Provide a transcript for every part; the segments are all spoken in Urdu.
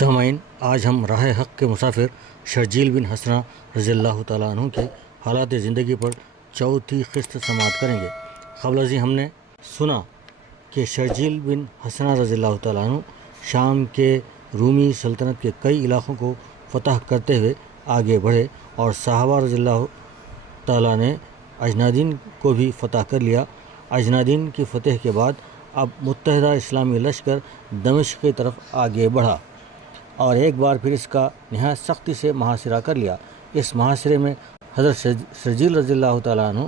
سامعین، آج ہم راہ حق کے مسافر شرجیل بن حسنہ رضی اللہ تعالیٰ عنہ کے حالات زندگی پر چوتھی قسط سماعت کریں گے۔ قبل ازیں ہم نے سنا کہ شرجیل بن حسنہ رضی اللہ تعالیٰ عنہ شام کے رومی سلطنت کے کئی علاقوں کو فتح کرتے ہوئے آگے بڑھے اور صحابہ رضی اللہ تعالیٰ نے اجنادین کو بھی فتح کر لیا۔ اجنادین کی فتح کے بعد اب متحدہ اسلامی لشکر دمشق کی طرف آگے بڑھا اور ایک بار پھر اس کا نہایت سختی سے محاصرہ کر لیا۔ اس محاصرے میں حضرت شرجیل رضی اللہ تعالیٰ عنہ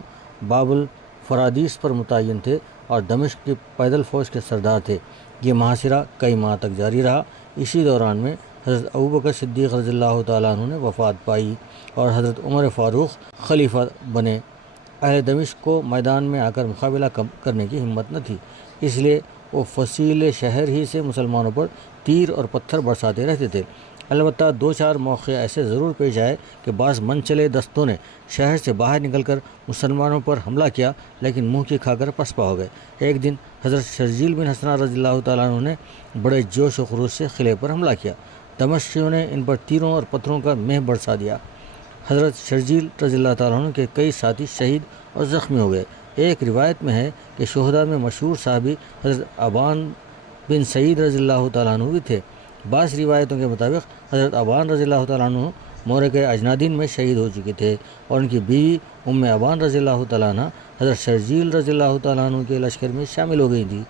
باب الفرادیس پر متعین تھے اور دمشق کی پیدل فوج کے سردار تھے۔ یہ محاصرہ کئی ماہ تک جاری رہا۔ اسی دوران میں حضرت ابوبکر صدیق رضی اللہ تعالیٰ عنہ نے وفات پائی اور حضرت عمر فاروق خلیفہ بنے۔ اہل دمشق کو میدان میں آ کر مقابلہ کرنے کی ہمت نہ تھی، اس لیے وہ فصیل شہر ہی سے مسلمانوں پر تیر اور پتھر برساتے رہتے تھے۔ البتہ دو چار موقع ایسے ضرور پیش آئے کہ بعض منچلے دستوں نے شہر سے باہر نکل کر مسلمانوں پر حملہ کیا، لیکن منہ کی کھا کر پسپا ہو گئے۔ ایک دن حضرت شرجیل بن حسنہ رضی اللہ تعالیٰ عنہ نے بڑے جوش و خروش سے قلعے پر حملہ کیا۔ دمشقیوں نے ان پر تیروں اور پتھروں کا مہ برسا دیا۔ حضرت شرجیل رضی اللہ تعالیٰ عنہ کے کئی ساتھی شہید اور زخمی ہو گئے۔ ایک روایت میں ہے کہ شہداء میں مشہور صحابی حضرت ابان بن سعید رضی اللہ تعالیٰ عنہ بھی تھے۔ بعض روایتوں کے مطابق حضرت ابان رضی اللہ تعالیٰ عنہ مورکہ اجنادین میں شہید ہو چکے تھے اور ان کی بیوی ام ابان رضی اللہ تعالیٰ عنہ حضرت شرجیل رضی اللہ تعالیٰ عنہ کے لشکر میں شامل ہو گئی تھیں۔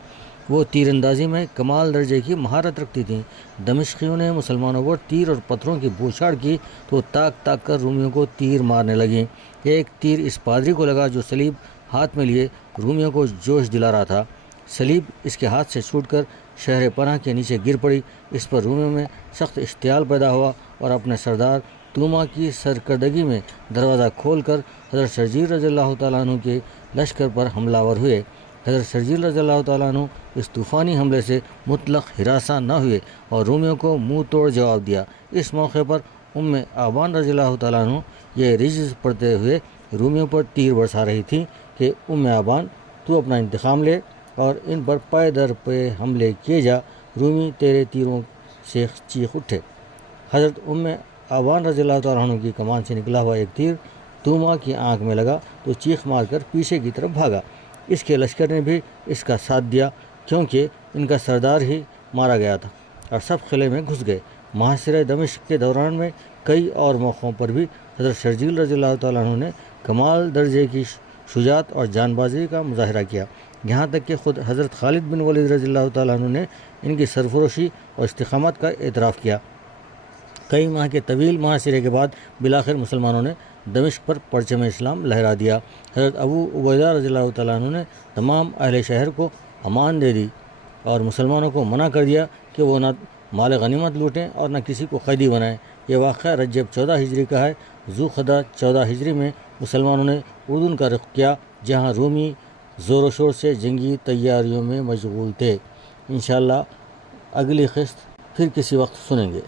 وہ تیر اندازی میں کمال درجے کی مہارت رکھتی تھیں۔ دمشقیوں نے مسلمانوں پر تیر اور پتھروں کی بوچھاڑ کی تو تاک تاک کر رومیوں کو تیر مارنے لگیں۔ ایک تیر اس پادری کو لگا جو صلیب ہاتھ میں لیے رومیوں کو جوش دلا رہا تھا۔ صلیب اس کے ہاتھ سے چھوٹ کر شہر پناہ کے نیچے گر پڑی۔ اس پر رومیوں میں سخت اشتعال پیدا ہوا اور اپنے سردار توما کی سرکردگی میں دروازہ کھول کر حضرت شرجیل رضی اللہ تعالیٰ عنہ کے لشکر پر حملہ ور ہوئے۔ حضرت شرجیل رضی اللہ تعالیٰ عنہ اس طوفانی حملے سے مطلق ہراساں نہ ہوئے اور رومیوں کو منہ توڑ جواب دیا۔ اس موقع پر ام آبان رضی اللہ تعالیٰ عنہ یہ رجز پڑھتے ہوئے رومیوں پر تیر برسا رہی تھیں کہ ام آبان تو اپنا انتقام لے اور ان پر پے در پے حملے کیے جا، رومی تیرے تیروں سے چیخ اٹھے۔ حضرت ام آبان رضی اللہ تعالیٰ عنہ کی کمان سے نکلا ہوا ایک تیر توما کی آنکھ میں لگا تو چیخ مار کر پیچھے کی طرف بھاگا۔ اس کے لشکر نے بھی اس کا ساتھ دیا کیونکہ ان کا سردار ہی مارا گیا تھا اور سب قلعے میں گھس گئے۔ محاصرہ دمشق کے دوران میں کئی اور موقعوں پر بھی حضرت شرجیل رضی اللہ تعالیٰ عنہ نے کمال درجے کی شجاعت اور جان بازی کا مظاہرہ کیا، یہاں تک کہ خود حضرت خالد بن ولید رضی اللہ تعالیٰ عنہ نے ان کی سرفروشی اور استقامت کا اعتراف کیا۔ کئی ماہ کے طویل محاصرے کے بعد بالآخر مسلمانوں نے دمشق پر پرچم اسلام لہرا دیا۔ حضرت ابو عبیدہ رضی اللہ تعالیٰ عنہ نے تمام اہل شہر کو امان دے دی اور مسلمانوں کو منع کر دیا کہ وہ نہ مال غنیمت لوٹیں اور نہ کسی کو قیدی بنائیں۔ یہ واقعہ رجب 14 ہجری کا ہے۔ ذوالقعدہ 14 ہجری میں مسلمانوں نے اردن کا رخ کیا، جہاں رومی زور و شور سے جنگی تیاریوں میں مشغول تھے۔ انشاءاللہ اگلی قسط پھر کسی وقت سنیں گے۔